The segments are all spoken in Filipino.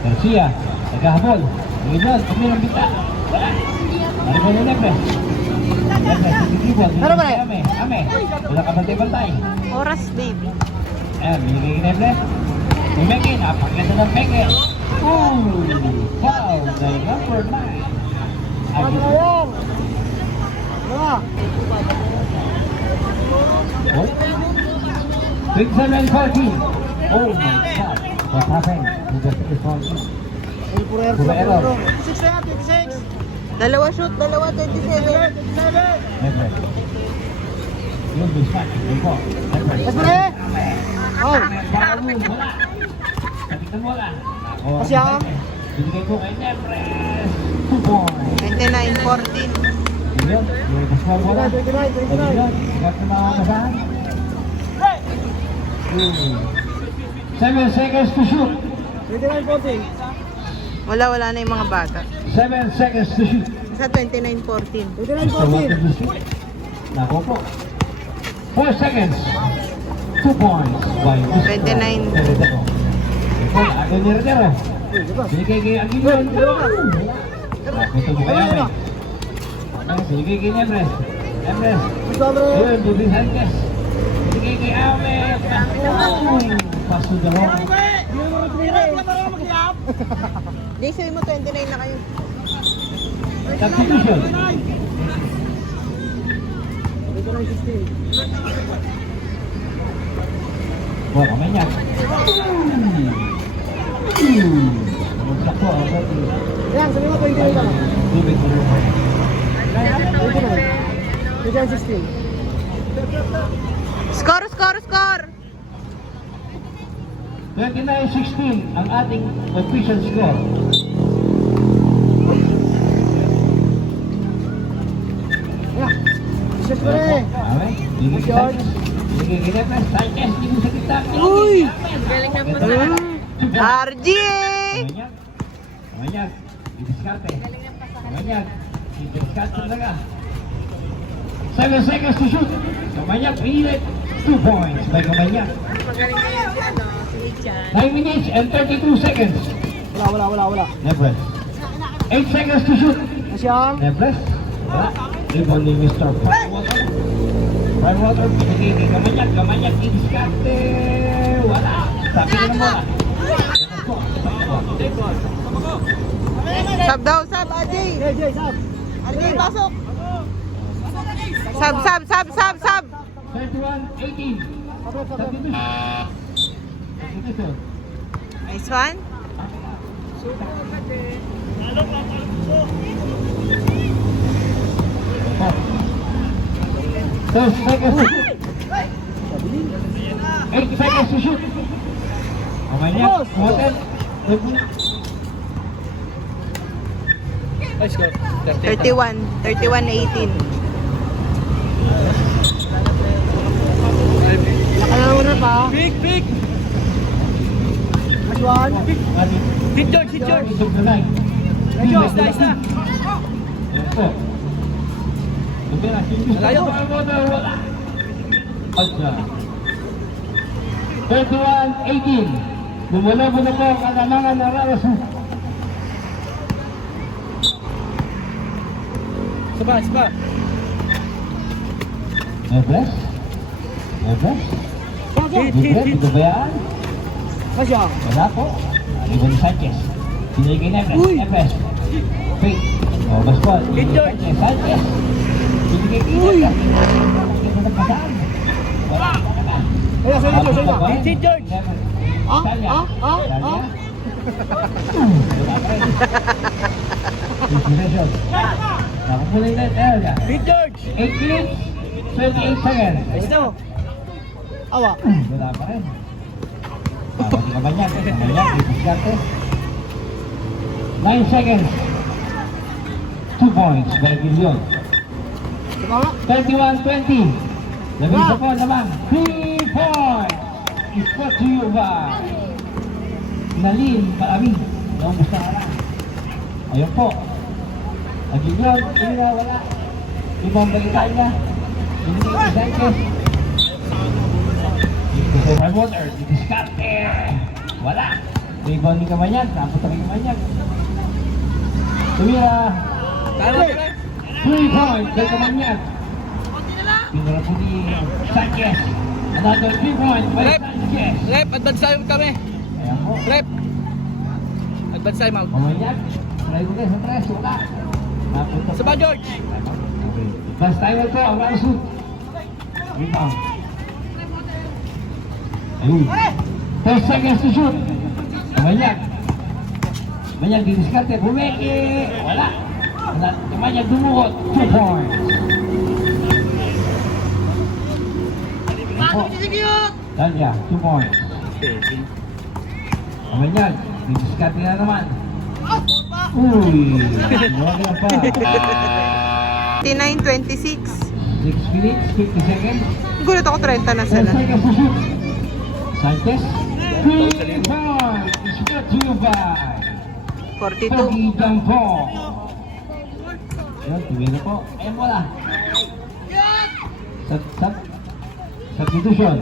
Garcia, naghahabol. Ngayon, kami ng bita. Wala. Ano ba na Nepres? Nepres, nagkikibon. Ano ba na? Ame. Wala ka bantay-bantay. Oras, baby. Ayan, binigay kay Nepres. May Meke, napakaganda ng Meke. Ooh! Foul, the number 9. Ano na yan? Wala. Oh. 27-14. Oh my God. What happened? He just responded. Ay, puro error. Puro error. 26 na yan, 26. Dalawa shoot, dalawa 27. 27. Nepres. Yung biskat. Yung po. Nepres. Nepres. Oh. Bakal mo, wala. Sabitan mo lang. Kasi ako. Binigay ko kay Nepres. 2 points. 29-14. Yun, yung basal mo lang. 29. Yun, ingat na mga kasahan. 7 seconds to shoot. 29-14. Wala na yung mga bata. 7 seconds to shoot. Sa 29-14. 29-14. Nako po. 4 seconds. 2 points by Mr. 29. Heredero. Ito, Agon ni Heredero. Binigay kay Aguilon. Ito mo kaya may. Binigay kay Nepres. Nepres. Yun, Bubi Sanchez. Binigay kay Ame. Paso daw. Di, sabi mo 29 na kayo. Substitution. 29-16. Wah, kamay niya. Sakto, Yan, sabi mo 29 lang. Tubig mo. 29-16. Score! 29-16 ang ating official score. Ayan. Shot ko rin. Okay, bigay kay Sanchez. Bigay kay Nepres. Sanchez, hindi mo sa kita. Uy! Galing na po sa RG! Kamanyag. Idiskarte. Kamanyag. Idiskarte talaga. 7 seconds to shoot. Kamanyag, pilit. 2 points by Kamanyag. Magaling na yan si ano, si Nichan. 9 minutes and 32 seconds. Wala. Nepres. 8 seconds to shoot. Asyang. Nepres. Wala. Rebound ni Mr. Firewater. Firewater, pinigay kay Kamanyag, idiskarte. Wala. Sabi na mo na. Sab daw, sab, RJ! JJ, sab. RJ, pasok! Sab! 31-18. Substitution. Nice one. So, seconds to shoot. 8 seconds to shoot. Kamanya, hotel. 31-18. Nakalauna pa. Big. Asywan. Hit George. Isog na line. Nice na. Yan po. Nalayo. Wala. Pagka. 31-18. Bumulabog na po ang kalamangan na raras. Saba. Nepres? Hit. Bayaan? Asyang. Wala po. Ribon Sanchez. Pinay kay Nepres. Fake. O, basball. Sanchez. Pinay kay Nepres. Ito na pasaan. Wala. Ayan, sa'yo. Hit George. Salya. Nakapulay na area. Hit George. 8 minutes, 28 seconds. Ito. Awa. Wala pa rin. Pati Kamanyag, ipiskarte. 9 seconds. 2 points by Gilion. Saba. 31-20. Labing sa po naman. 3 points. Is brought to you by Nalin Paami. Yung gusto ka lang. Ayun po. Nag-Gilion, hindi na wala. Ibang balitaan niya. Hindi na Sanchez. Gusto Firewater, didiskarte. Wala. Rebound ni Kamanyag. Tapos ang Kamanyag. Tumira. 3 points kay Kamanyag. Pinara po ni Sanchez. Another 3 points by Rep. Sanchez. Rep, advance time kami. Ayan po. Rep. Advance time out. Kamanyag. Try ko sa tres. Wala. Napunta Sa ba, George? Okay. Last timer ko, ang Rasul. Rebound. Ayun. 10 seconds to shoot. Kamanyag. Kamanyag didiskarte. Bumeki. Wala. Kamanyag dumukot. 2 points. Ayun po. Tanya, 2 points. Kamanyag. Didiskarte na naman. Uy. Wala pa. 59-26. 6 minutes, 50 seconds. Gulat ako 30 na 10 sila. seconds to shoot. Sanchez. 3 points. Is brought to you by 42. Pogi Dampo. Ayun, tumira po. Ayun, wala. Substitution.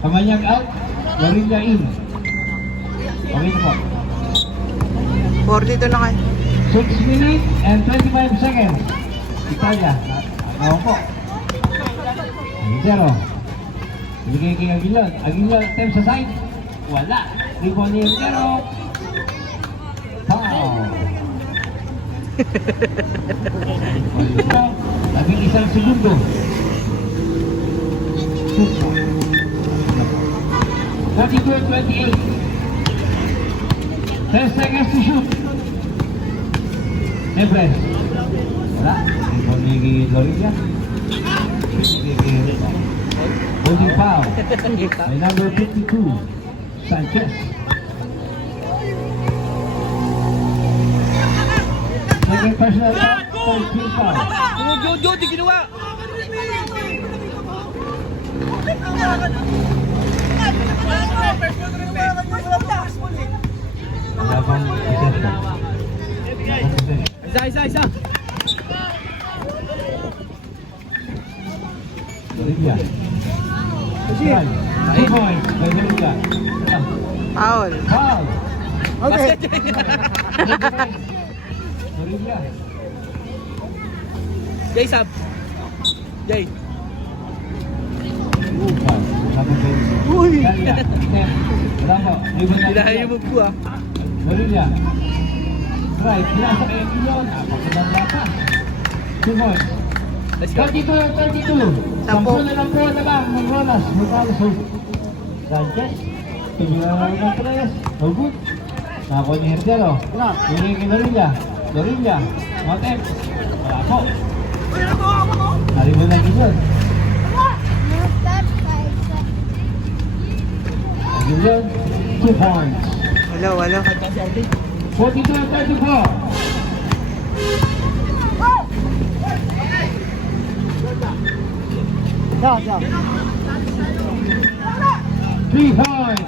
Kamanyag out. Gorilla in. Okay na po. 42 na kayo. 6 minutes and 25 seconds. Italia. Ako po. Zero. Ibigay kay Aguilon. Aguilon, time sa side. Wala. Rebound ni Zero. Foul. Labing isang segundo. 42-28. 10 seconds to shoot. Nebres. Wala. Rebound ni Lorilla. Holding foul. By number 52, Sanchez. Second personal foul, 13 foul. Jojo, di ginawa. Wala pang possession. Isa. Lorilla. Run. 2 points by Lorilla. Foul. Foul. Okay. Lorilla. Jay, sub. Jay. Foul. Sabi ko, Uy. Dalia. Step. Wala po. Rebound na Pinahay yung move ko ah. Lorilla. Right. Pinasa kay Aguilon. Pagkabanda pa. 2 points. Let's go. 32. Sampo. 10 na lang po na lang. Mag-ronas. Mag-ronas. Sanchez. Tumira na lang ng tres. No good. Nakakuha ni Hercero. Tumira kay Lorilla. Lorilla. Motem. Wala po. Haribo na Aguilon. Aguilon. 2 points. Wala. 42-34. Yeah. 3 points.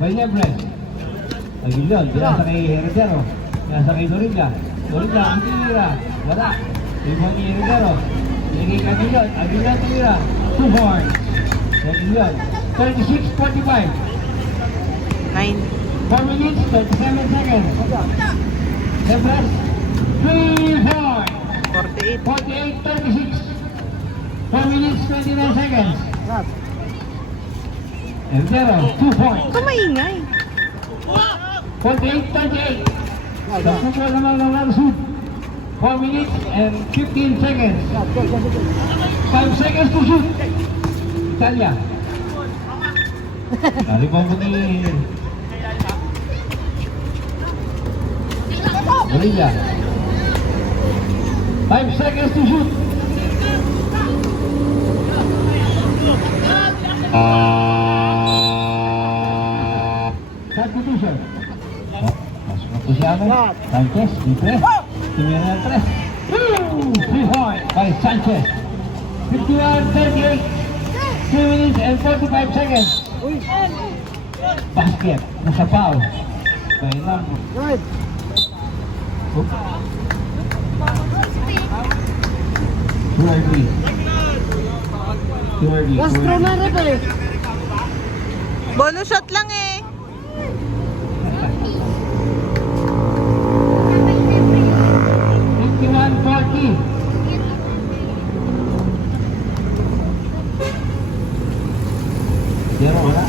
By Nebres. Aguilon. Pinasa kay Hercero. Pinasa kay Lorilla. Lorilla. Ang tira. Wala. Rebound ni Hercero. Pinigay kay Aguilon. Aguilon tira. 2 points. Aguilon. 36-45. 9. 4 minutes, 37 seconds. Nebres. 3 points. 48. 48-36. 4 minutes, 29 seconds. Hercero. 2 points. Ito maingay. 48-38. Nagsuko naman ng Rasul. 4 minutes and 15 seconds. 5 seconds to shoot. Italia. Naribaw mo ni Lorilla. 5 seconds to shoot. Substitution. Masuk na po si Amen. Sanchez, Libres. Tumira ng tres. 3 points by Sanchez. 51-38. 3 minutes and 45 seconds. Basket. Nasa foul. By number. Right. Too early. Last throw na rin eh. Bonus shot lang eh. Zero, wala.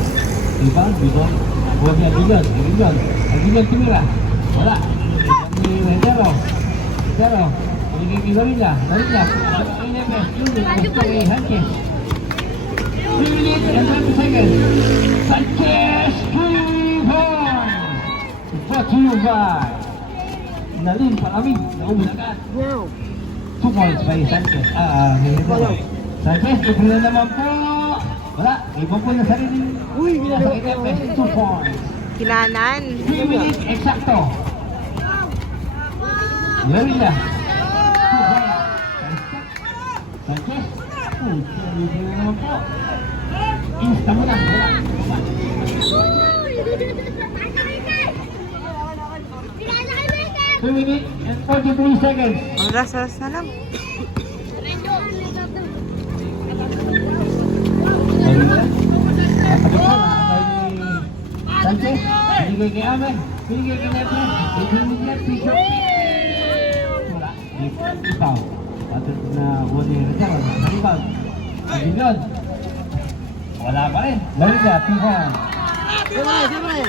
Rebound, rebound. Huwag niya, Aguilon. Aguilon. Aguilon tumira. Wala. Zero. Zero. Binigay kay Lorilla. Lorilla. NMS. Junior. Gusto kay Sanchez. 3 minutes and 20 seconds. Sanchez. 3 points. Brought to you by Nalin Palamig. Naubos agad. Wow. 2 points by Sanchez. Sanchez, ito na naman po. Wala. Ibang po na sarili. Uy, Nasa ginagawa NMS. ko. 2 points. Kilanan. 3 minutes exacto. Lorilla. 2 points. Sanchez. Ito na naman po. Insta mo na. Wala. 2 minutes and 43 seconds. Ang rasas na lang. Sanchez, binigay kay Amen, binigay kay Nepres, binigay kay wala, ikaw. Patut na body reserve, rebound. Aguilon. Wala pa rin. Lorilla, 2 points. Siyempre.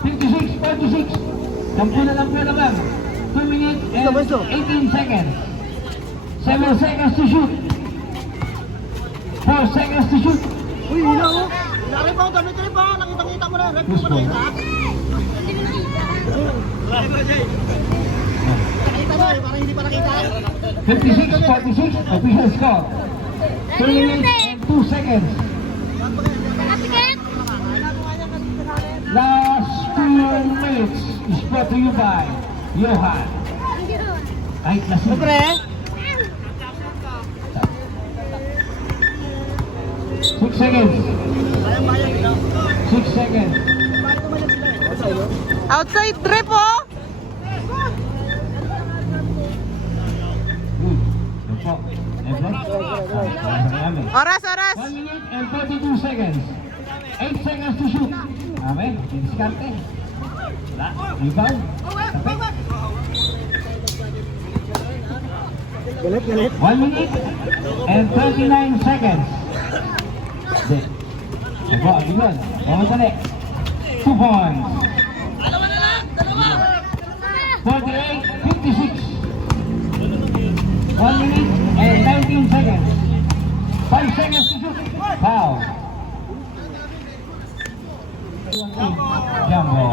56, 46. Sampu na lang po naman. 2 minutes and 18 seconds. 7 seconds to shoot. 4 seconds to shoot. Uy, hila oh. Naka-rebound, naka-rebound. Nakita-kita mo na. Red mo na kita. Nakita mo eh, parang hindi pa nakita. 56, 46, official score. 3 minutes and 2 seconds. Last 2 minutes is brought to you by Johan. Kahit na Siyempre. 6 seconds. 6 seconds. Outside trip oh. Good. Opo. Amen. Oras, oras. 1 minute and 42 seconds. 8 seconds to shoot. Amen. Diskarte. Wala. Rebound. Tapik. Galit, galit. 1 minute and 29 seconds. Hindi. Abo, Aguilon. Mamadali. 2 points. 48, 56. 1 minute and 19 seconds. 5 seconds to shoot. Foul. Jumbo.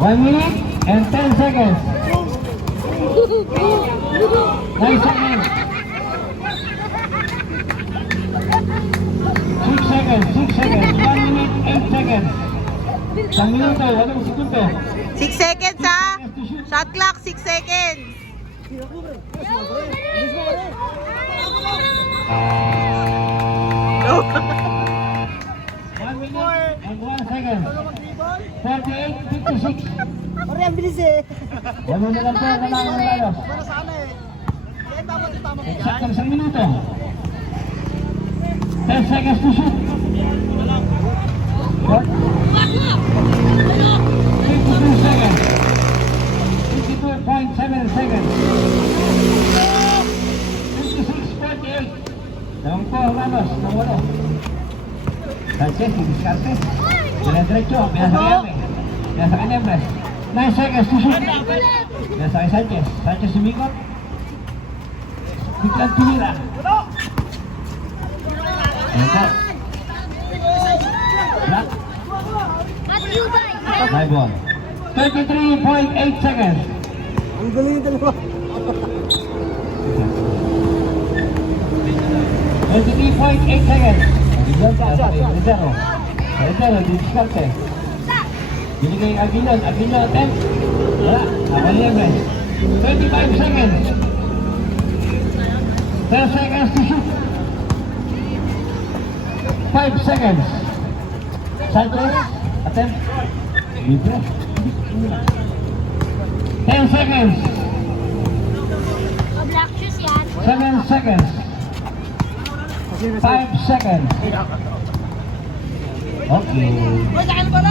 One minute and 10 seconds. 9 seconds. 6 seconds. 6 seconds. 1 minute, 8 seconds. 1 minuto, 8 segundo. 6 seconds ha. Shot clock, 6 seconds. No. 1 minute and 1 second. 38, 56. Pare, ang bilis eh. Yan mo na lang po, kailangan ng lalos. Para sana eh. Kaya tama kaya. Exact 1 minuto. 10 seconds to shoot. 52 seconds. 52.7 seconds. 56.8. Dalawang po ang lalos ng 8. Sanchez, diskarte. Diretso, pinasa kay Ame. Pinasa kay Nebres. 9 seconds to shoot. Pinasa kay Sanchez. Sanchez sumikot. Biglang tumira. Ayan po. Black. High ball. 33.8 seconds. Ang galing yung dalawa. 23.8 seconds. Aguilon ka sa Rizero. Rizero, diskarte. Binigay Aguilon. Aguilon, attempt. Wala. Abaliembre. 25 seconds. 10 seconds to shoot. 5 seconds. Sanchez, attempt. Libre. 10 seconds. Black shoes yan. 7 seconds. 5 seconds. Okay. Uy, saan ba na?